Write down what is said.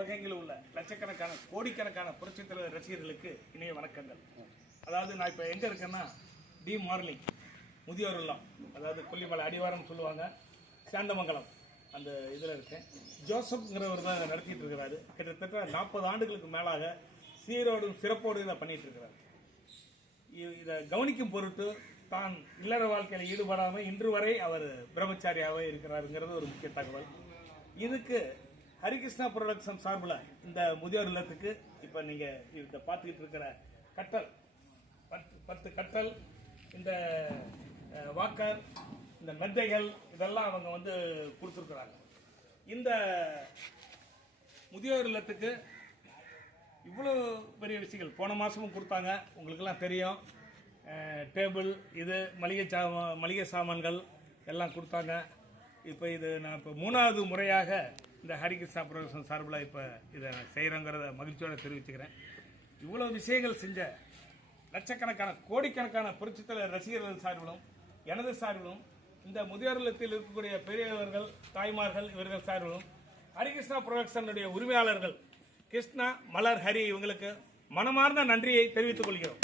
உலகெங்கில் உள்ள லட்சக்கணக்கான கோடிக்கணக்கான புரட்சித் தலைவர் ரசிகர்களுக்கு இணைய வணக்கங்கள். அதாவது நான் இப்போ எங்கே இருக்கேன்னா டி மார்லிங் முதியோர் இல்லம், அதாவது கொல்லிமலை அடிவாரம் சொல்லுவாங்க, சாந்தமங்கலம் அந்த இதில் இருக்கேன். ஜோசப்ங்கிறவர் தான் நடத்திட்டு இருக்கிறாரு. கிட்டத்தட்ட 40 ஆண்டுகளுக்கு மேலாக சீரோடும் சிறப்போடு இதை பண்ணிட்டு இருக்கிறார். இதை கவனிக்கும் பொருட்டு தான் இல்லற வாழ்க்கையில் ஈடுபடாமல் இன்று வரை அவர் பிரம்மச்சாரியாகவே இருக்கிறாருங்கிறது ஒரு முக்கிய தகவல். இதுக்கு ஹரிகிருஷ்ணா புரொடக்ஷன் சார்பில் இந்த முதியோர் இல்லத்துக்கு இப்போ நீங்கள் இதை பார்த்துக்கிட்டு இருக்கிற கட்டல் 10 கட்டல், இந்த வாக்கர், இந்த மெத்தைகள் இதெல்லாம் அவங்க வந்து கொடுத்துருக்குறாங்க. இந்த முதியோர் இல்லத்துக்கு இவ்வளோ பெரிய விஷயங்கள் போன மாதமும் கொடுத்தாங்க, உங்களுக்கெல்லாம் தெரியும். டேபிள், இது மளிகை சாமான்கள் எல்லாம் கொடுத்தாங்க. இப்போ இது நான் இப்போ 3வது முறையாக இந்த ஹரிகிருஷ்ணா புரொடக்ஷன் சார்பில் இப்போ இதை செய்கிறோங்கிறத மகிழ்ச்சியோடு தெரிவிச்சுக்கிறேன். இவ்வளோ விஷயங்கள் செஞ்ச லட்சக்கணக்கான கோடிக்கணக்கான புரட்சித்தலைவர் ரசிகர்கள் சார்பிலும் எனது சார்பிலும் இந்த முதியோர் இல்லத்தில் இருக்கக்கூடிய பெரியவர்கள், தாய்மார்கள் இவர்கள் சார்பிலும் ஹரிகிருஷ்ணா புரொடக்ஷனுடைய உரிமையாளர்கள் கிருஷ்ணா, மலர், ஹரி இவங்களுக்கு மனமார்ந்த நன்றியை தெரிவித்துக் கொள்கிறோம்.